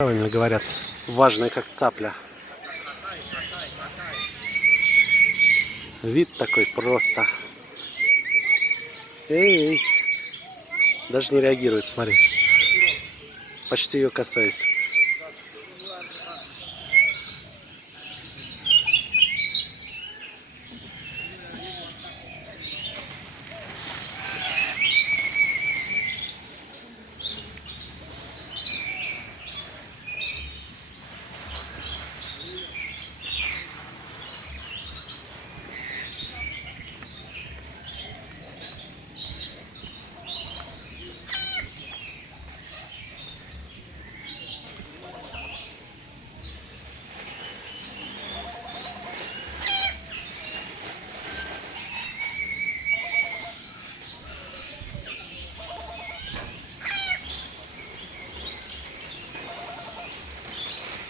Правильно говорят, важная как цапля. Вид такой просто. Эй, даже не реагирует, смотри. Почти ее касаюсь.